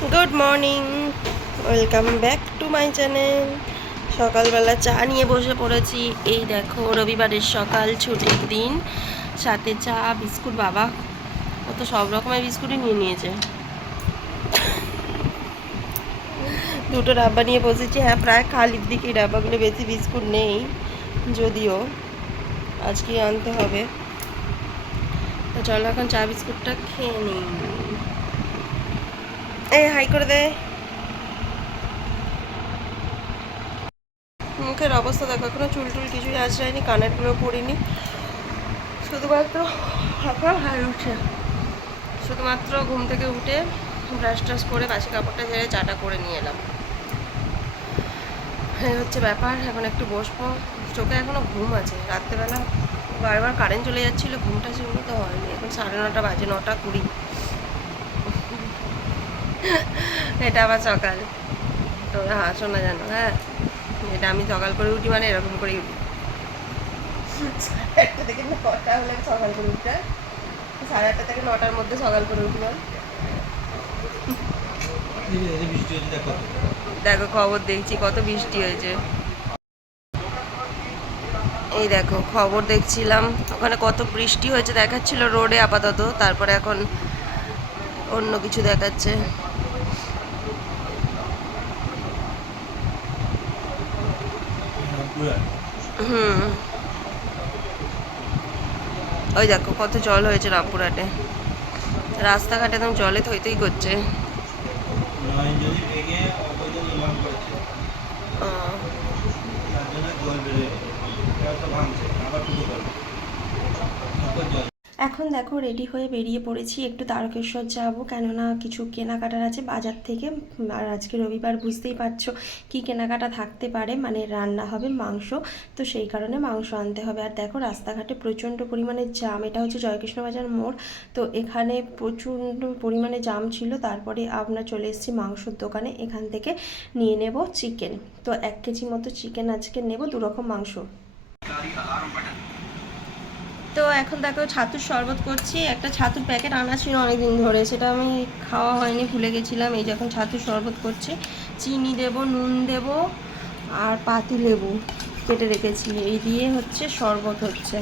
Good morning, welcome back to my channel. সকালবেলা চা নিয়ে বসে পড়েছি। এই দেখো, রবিবারের সকাল, ছুটির দিন, সাথে চা, বিস্কুট। বাবা ও তো সব রকমের বিস্কুটই নিয়ে নিয়েছে। দুটো ডাব্বা নিয়ে বসেছি। হ্যাঁ, প্রায় খালির দিকে ডাব্বাগুলো, বেশি বিস্কুট নেই, যদিও আজকে আনতে হবে। তো চলো এখন চা বিস্কুটটা খেয়ে নিই। এই হাই করে দে। মুখের অবস্থা দেখো, এখনো চুল টুল কিছুই আঁচড়ায়নি, কানেরগুলো পরিনি, শুধুমাত্র হাঁপা হাই উঠে। শুধুমাত্র ঘুম থেকে উঠে ব্রাশ ট্রাশ করে বাসি কাপড়টা ঝেড়ে চাটা করে নিয়ে এলাম। এই হচ্ছে ব্যাপার। এখন একটু বসবো। চোখে এখনো ঘুম আছে। রাত্রেবেলা বারবার কারেন্ট চলে যাচ্ছিলো, ঘুমটা সেগুলো তো হয়নি। এখন 9:30 বাজে, 9:20। এটা আবার সকাল, তোমরা হাসো না জানো। হ্যাঁ, এটা আমি সকাল করে উঠি মানে এরকম করেই উঠি। 8টা থেকে 9টা হলে সকাল করে উঠতে হয়। 8:30 থেকে 9টার মধ্যে সকাল করে উঠি। দেখো খবর দেখছি, কত বৃষ্টি হয়েছে। এই দেখো খবর দেখছিলাম, ওখানে কত বৃষ্টি হয়েছে দেখাচ্ছিল রোডে আপাতত, তারপরে এখন অন্য কিছু দেখাচ্ছে। হুম, ওই দেখো কত জল হয়েছে রামপুরহাটে। রাস্তাঘাট একদম জলে থই থই করছে। এখন দেখো রেডি হয়ে বেরিয়ে পড়েছি, একটু তারকেশ্বর যাব, কেননা কিছু কেনাকাটার আছে বাজার থেকে। আর আজকে রবিবার, বুঝতেই পারছো কি কেনাকাটা থাকতে পারে, মানে রান্না হবে মাংস, তো সেই কারণে মাংস আনতে হবে। আর দেখো রাস্তাঘাটে প্রচণ্ড পরিমাণে জ্যাম। এটা হচ্ছে জয়কৃষ্ণ বাজার মোড়, তো এখানে প্রচণ্ড পরিমাণে জ্যাম ছিল। তারপরে আমরা চলে এসেছি মাংসর দোকানে, এখান থেকে নিয়ে নেব চিকেন। তো 1 কেজি মতো চিকেন আজকে নেব, 2 রকম মাংস। তো এখন দেখো ছাতুর শরবত করছি। একটা ছাতুর প্যাকেট আনা ছিল অনেকদিন ধরে, সেটা আমি খাওয়া হয়নি, ভুলে গেছিলাম। এই যখন ছাতুর শরবত করছি, চিনি দেব, নুন দেব, আর পাতি লেবু কেটে রেখেছি, এই দিয়ে হচ্ছে শরবত হচ্ছে।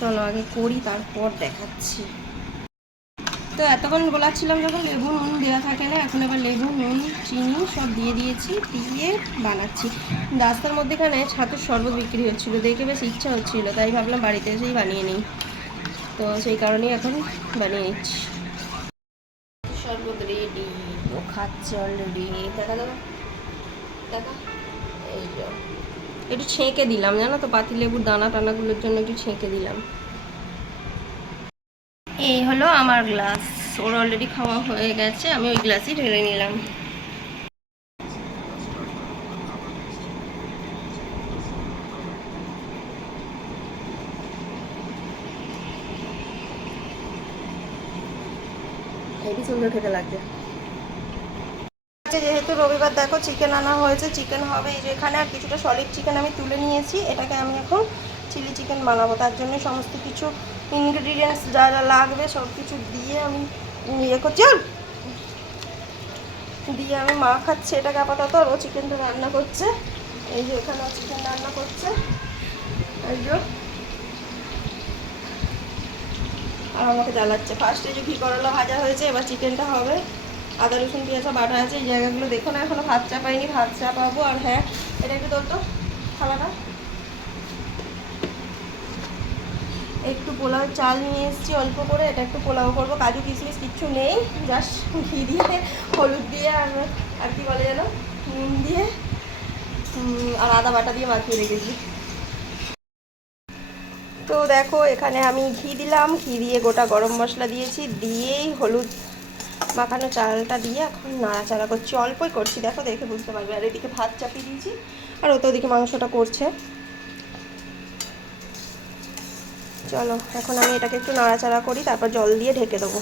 চলো আগে করি, তারপর দেখাচ্ছি। তো এতক্ষণ গোলাচ্ছিলাম যখন, লেবু নুন দেওয়া থাকে না, এখন এবার লেবু নুন চিনি সব দিয়ে দিয়েছি, দিয়ে বানাচ্ছি। রাস্তার মধ্যেখানে ছাতুর শরবত বিক্রি হচ্ছিল, দেখে বেশ ইচ্ছা হচ্ছিল, তাই ভাবলাম বাড়িতে এসেই বানিয়ে নিই। তো সেই কারণেই এখন বানিয়ে নিচ্ছি। শরবত রেডি, ও খাচ্ছে অলরেডি। দেখা দাও, দেখা, এই যে একটু ছেঁকে দিলাম জানো তো, পাতিলেবুর দানা টানাগুলোর জন্য একটু ছেঁকে দিলাম। এই হলো আমার গ্লাস। ওর অলরেডি খাওয়া হয়ে গেছে, আমি ওই গ্লাসই ঢেলে নিলাম। হেবি সুন্দর খেতে লাগছে। যেহেতু রবিবার দেখো চিকেন আনা হয়েছে, চিকেন হবে এই যে এখানে। আর কিছুটা সলিড চিকেন আমি তুলে নিয়েছি, এটাকে আমি এখন চিলি চিকেন বানাবো। তার জন্য সমস্ত কিছু ইনগ্রিডিয়েন্টস যা যা লাগবে সব কিছু দিয়ে আমি ইয়ে করছি, দিয়ে আমি মাখাচ্ছি এটাকে আপাতত। আর ও চিকেনটা রান্না করছে, এই যে এখানেও চিকেন রান্না করছে, এই যে। আর আমাকে জ্বালাচ্ছে। ফার্স্টে যে ঘি করলা ভাজা হয়েছে, এবার চিকেনটা হবে। আদা রসুন পেঁয়াজ বাটা আছে। এই জায়গাগুলো দেখো না, এখনো ভাত চাপাইনি, ভাত চাপাবো। আর হ্যাঁ, এটা একটু তোর তো থালাটা, একটু পোলাও চাল নিয়ে এসেছি অল্প করে, এটা একটু পোলাও করবো। কাজু কিশমিশ কিচ্ছু নেই, জাস্ট ঘি দিয়ে, হলুদ দিয়ে, আর আর কি বলে যেন, নুন দিয়ে আর আদা বাটা দিয়ে মাখিয়ে রেখেছি। তো দেখো এখানে আমি ঘি দিলাম, ঘি দিয়ে গোটা গরম মশলা দিয়েছি, দিয়েই হলুদ মাখানো চালটা দিয়ে এখন নাড়াচাড়া করছি, অল্পই করছি, দেখো দেখে বুঝতে পারবে। আর এদিকে ভাত চাপিয়ে দিয়েছি, আর ও তো ওদিকে মাংসটা করছে। চলো এখন আমি এটাকে একটু নাড়াচাড়া করি, তারপর জল দিয়ে ঢেকে দেবো।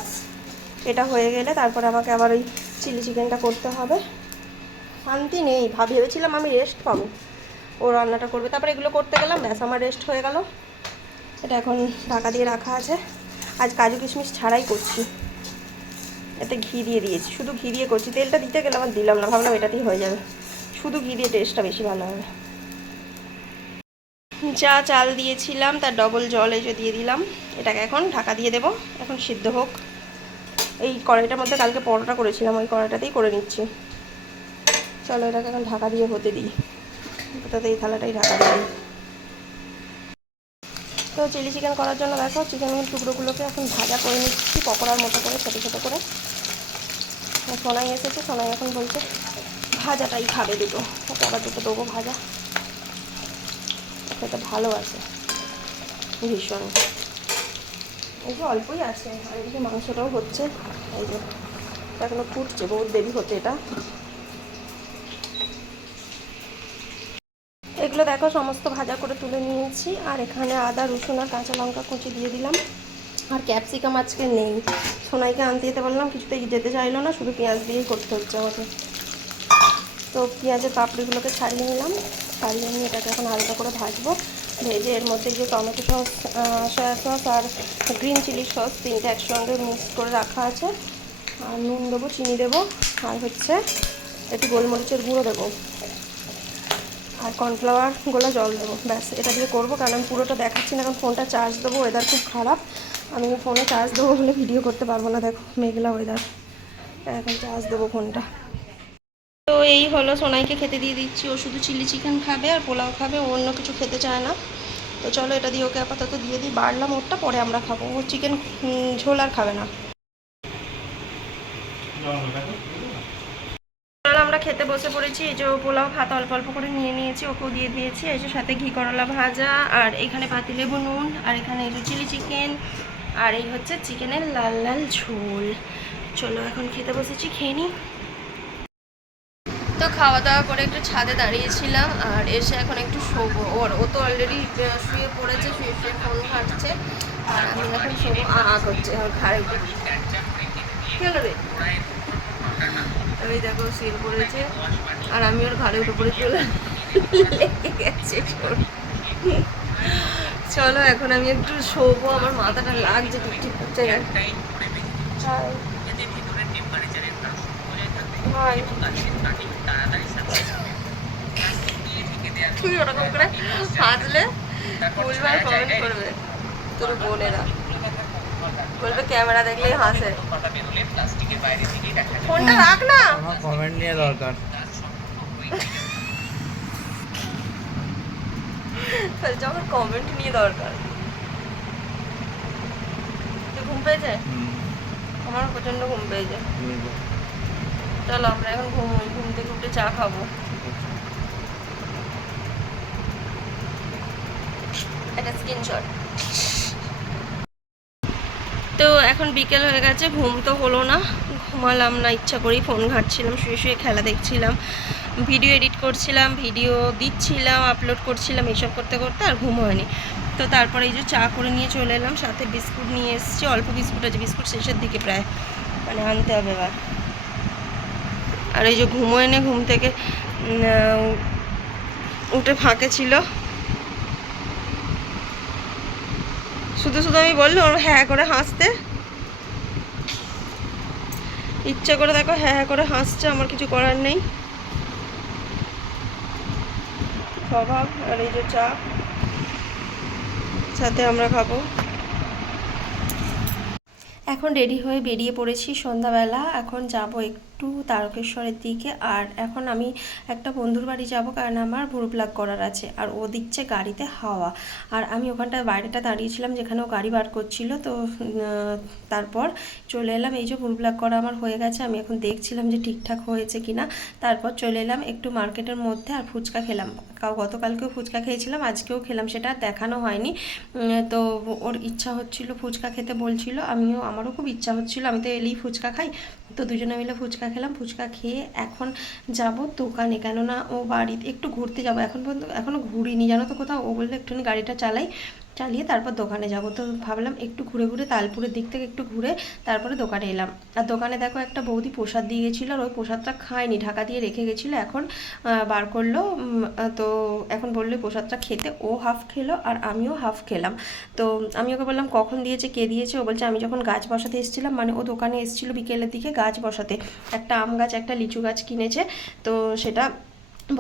এটা হয়ে গেলে তারপর আমাকে আবার ওই চিলি চিকেনটা করতে হবে। শান্তি নেই, ভেবেছিলাম আমি রেস্ট পাবো, ও রান্নাটা করবে, তারপর এগুলো করতে গেলাম, ব্যাস আমার রেস্ট হয়ে গেল। এটা এখন ঢাকা দিয়ে রাখা আছে, আজ কাজু কিশমিশ ছাড়াই করছি। এতে ঘি দিয়ে দিয়েছি, শুধু ঘি দিয়ে করছি। তেলটা দিতে গেলে আমার দিলাম না, ভাবলাম এটাতেই হয়ে যাবে। শুধু ঘি দিয়ে টেস্টটা বেশি ভালো হবে। যা চাল দিয়েছিলাম তার ডবল জল এই যে দিয়ে দিলাম। এটাকে এখন ঢাকা দিয়ে দেবো, এখন সিদ্ধ হোক। এই কড়াইটার মধ্যে কালকে পরোটা করেছিলাম, ওই কড়াইটাতেই করে নিচ্ছি। চলো এটাকে এখন ঢাকা দিয়ে হতে দিই, ওটাতে এই থালাটাই ঢাকা দিয়ে দিই। তো চিলি চিকেন করার জন্য দেখো চিকেনের টুকরোগুলোকে এখন ভাজা করে নিচ্ছি পকোড়ার মতো করে, ছোটো ছোটো করে। সোনাই এসেছে, সোনাই এখন বলছে ভাজাটাই খাবে দুটো, ওকে আবার দুটো দেবো ভাজা। এটা ভালো আছে ভীষণ। এই যে অল্পই আছে, আর এদিকে মাংসটাও হচ্ছে। এই যে এখনো ফুটছে, বহুত দেরি হচ্ছে এটা। এগুলো দেখো সমস্ত ভাজা করে তুলে নিয়েছি। আর এখানে আদা রসুন আর কাঁচা লঙ্কা কুচি দিয়ে দিলাম। আর ক্যাপসিকাম আজকে নেই, সোনাইকে আনতে যেতে বললাম, কিছুতেই যেতে চাইলো না, শুধু পেঁয়াজ দিয়েই করতে হচ্ছে আমাকে। তো পেঁয়াজের পাপড়িগুলোকে ছাড়িয়ে নিলাম, ছাড়িয়ে নিয়ে এটাকে এখন হালকা করে ভাজবো। ভেজে এর মধ্যে যে টমেটো সস, সয়া সস আর গ্রিন চিলি সস তিনটে একসঙ্গে মিক্স করে রাখা আছে। আর নুন দেবো, চিনি দেবো, আর হচ্ছে একটু গোলমরিচের গুঁড়ো দেবো, আর কর্নফ্লাওয়ার গোলা জল দেবো। ব্যাস এটা দিয়ে করবো, কারণ আমি পুরোটা দেখাচ্ছি না, কারণ ফোনটা চার্জ দেবো, ওয়েদার খুব খারাপ। আমি ফোনে চার্জ দেবো বলে ভিডিও করতে পারবো না। দেখো মেঘলা ওয়েদার, এখন চার্জ দেবো ফোনটা। তো এই হলো, সোনাইকে খেতে দিয়ে দিচ্ছি। ও শুধু চিলি চিকেন খাবে আর পোলাও খাবে, ও অন্য কিছু খেতে চায় না। তো চলো এটা দিয়ে ওকে আপাতত দিয়ে দিই, বাড়লাম ওরটা পরে আমরা খাবো। ও চিকেন ঝোল আর খাবে না। আমরা খেতে বসে পড়েছি। এই যে পোলাও ভাত অল্প অল্প করে নিয়ে নিয়েছি, ওকেও দিয়ে দিয়েছি। এই যে সাথে ঘি করলা ভাজা, আর এখানে পাতিলেবু নুন, আর এখানে এই যে চিলি চিকেন, আর এই হচ্ছে চিকেনের লাল লাল ঝোল। চলো এখন খেতে বসেছি, খেয়ে নিই। তো খাওয়া দাওয়া করে একটু ছাদে দাঁড়িয়েছিলাম, আর এসে এখন একটু শোবো। ও তো অলরেডি শুয়ে পড়েছে, শুয়ে শুয়ে ফোন ঘাটছে, আর আমি এখন শোবো। করছে ঘাড়ে উঠে। কি হলো রে? ওই দেখো শুয়ে পড়েছে, আর আমি ওর ঘাড়ে উঠে পড়ে চলে লেগে গেছে। চলো এখন আমি একটু শোবো, আমার মাথাটা লাগছে ঠিক করছে। তুই ওরকম করে হাসলে ভুলভাল কমেন্ট করবে তোর বোনেরা, বলবে ক্যামেরা দেখলেই হাসে। ফোনটা রাখ না, আমার কমেন্ট নিয়ে দরকার। যখন কমেন্ট নিয়ে দরকার। তুই ঘুম পেয়েছে? আমার প্রচন্ড ঘুম পেয়েছে। চলো আমরা এখন ঘুমোই, ঘুম থেকে উঠে চা খাবো। একটা স্ক্রিনশট। তো এখন বিকেল হয়ে গেছে, ঘুম তো হলো না, ঘুমালাম না, ইচ্ছা করেই ফোন ঘাঁটছিলাম, শুয়ে শুয়ে খেলা দেখছিলাম, ভিডিও এডিট করছিলাম, ভিডিও দিচ্ছিলাম, আপলোড করছিলাম, এইসব করতে করতে আর ঘুম হয়নি। তো তারপরে এই যে চা করে নিয়ে চলে এলাম, সাথে বিস্কুট নিয়ে এসেছি, অল্প বিস্কুট আছে, বিস্কুট শেষের দিকে প্রায়, মানে আনতে হবে এবার। আর এই যে ঘুমো এনে ঘুম থেকে উঠে ফাঁকে ছিল, শুধু শুধু আমি বললো ওর হ্যাঁ করে হাসতে, ইচ্ছা করে দেখো হ্যাঁ করে হাসছে, আমার কিছু করার নেই, স্বভাব। আর এই যে চা সাথে আমরা খাবো। এখন রেডি হয়ে বেরিয়ে পড়েছি সন্ধ্যাবেলা, এখন যাব একটু তারকেশ্বরের দিকে। আর এখন আমি একটা বন্ধুর বাড়ি যাব, কারণ আমার ভুরু প্লাগ করার আছে, আর ও দিচ্ছে গাড়িতে হাওয়া। আর আমি ওখানটায় বাইরেটা দাঁড়িয়েছিলাম যেখানে ও গাড়ি বার করছিল, তো তারপর চলে এলাম। এই যে ভুরু প্লাগ করা আমার হয়ে গেছে, আমি এখন দেখছিলাম যে ঠিকঠাক হয়েছে কিনা। তারপর চলে এলাম একটু মার্কেটের মধ্যে, আর ফুচকা খেলাম। গতকালকেও ফুচকা খেয়েছিলাম, আজকেও খেলাম, সেটা দেখানো হয়নি। তো ওর ইচ্ছা হচ্ছিল ফুচকা খেতে বলছিল, আমারও খুব ইচ্ছা হচ্ছিল, আমি তো এলেই ফুচকা খাই। তো দুজনে মিলে ফুচকা খেলাম, ফুচকা খেয়ে এখন যাব দোকানে, কেননা ও বাড়িতে একটু ঘুরতে যাব। এখন পর্যন্ত এখনও ঘুরিনি জানো তো কোথাও, ও বললে একটুখানি গাড়িটা চালাই, চালিয়ে তারপর দোকানে যাব। তো ভাবলাম একটু ঘুরে ঘুরে তালপুরের দিক থেকে একটু ঘুরে তারপরে দোকানে এলাম। আর দোকানে দেখো একটা বৌদি প্রসাদ দিয়ে গেছিলো, আর ওই প্রসাদটা খায়নি, ঢাকা দিয়ে রেখে গেছিলো, এখন বার করলো। তো এখন বললো প্রসাদটা খেতে, ও হাফ খেলো আর আমিও হাফ খেলাম। তো আমি ওকে বললাম কখন দিয়েছে, কে দিয়েছে? ও বলছে আমি যখন গাছ বসাতে এসেছিলাম, মানে ও দোকানে এসেছিলো বিকেলের দিকে গাছ বসাতে, একটা আম গাছ একটা লিচু গাছ কিনেছে, তো সেটা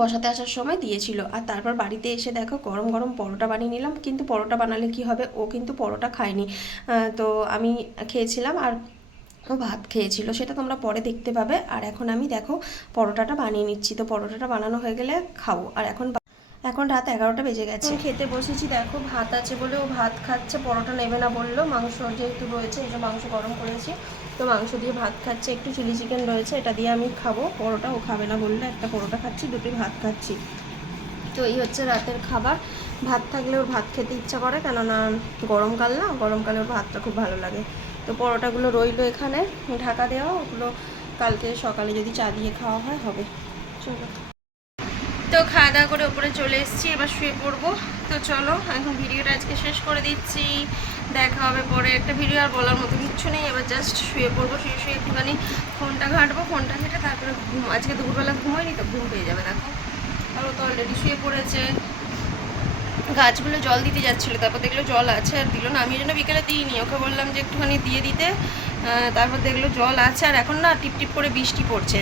বসাতে আসার সময় দিয়েছিল। আর তারপর বাড়িতে এসে দেখো গরম গরম পরোটা বানিয়ে নিলাম, কিন্তু পরোটা বানালে কি হবে, ও কিন্তু পরোটা খায়নি। তো আমি খেয়েছিলাম আর ও ভাত খেয়েছিল, সেটা তোমরা পরে দেখতে পাবে। আর এখন আমি দেখো পরোটাটা বানিয়ে নিচ্ছি, তো পরোটাটা বানানো হয়ে গেলে খাবো। আর এখন রাত 11টা বেজে গেছে, খেতে বসেছি। দেখো ভাত আছে বলে ও ভাত খাচ্ছে, পরোটা নেবে না বললো, মাংস যেহেতু রয়েছে, এই যে মাংস গরম করেছি, তো মাংস দিয়ে ভাত খাচ্ছে, একটু চিলি চিকেন রয়েছে, এটা দিয়ে আমি খাবো। পরোটা ও খাবে না বললে একটা পরোটা খাচ্ছি, দুটোই ভাত খাচ্ছি। তো এই হচ্ছে রাতের খাবার। ভাত থাকলে ওর ভাত খেতে ইচ্ছা করে, কেননা গরমকাল না, গরমকালে ওর ভাতটা খুব ভালো লাগে। তো পরোটাগুলো রইলো এখানে ঢাকা দেওয়া, ওগুলো কালকে সকালে যদি চা দিয়ে খাওয়া হয় হবে। চলো, তো খাওয়া দাওয়া করে ওপরে চলে এসেছি, এবার শুয়ে পড়বো। তো চলো এখন ভিডিওটা আজকে শেষ করে দিচ্ছি, দেখা হবে পরে একটা ভিডিও। আর বলার মতো কিচ্ছু নেই, এবার জাস্ট শুয়ে পড়বো, শুয়ে শুয়ে একটুখানি ফোনটা ঘাঁটবো, ফোনটা ঘেঁটে তারপরে ঘুম। আজকে দুপুরবেলা ঘুমোয়নি তো ঘুম পেয়ে যাবে। দেখো আর ও তো অলরেডি শুয়ে পড়েছে। গাছগুলো জল দিতে যাচ্ছিলো, তারপর দেখলো জল আছে আর দিল না, আমি এই জন্য বিকেলে দিইনি, ওকে বললাম যে একটুখানি দিয়ে দিতে। তারপর দেখলো জল আছে, আর এখন না টিপ টিপ করে বৃষ্টি পড়ছে,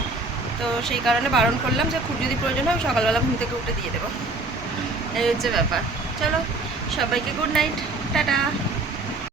তো সেই কারণে বারণ করলাম যে খুব যদি প্রয়োজন হয় সকালবেলা ঘুম থেকে উঠে দিয়ে দেবো। এই হচ্ছে ব্যাপার। চলো সবাইকে গুড নাইট, টাটা।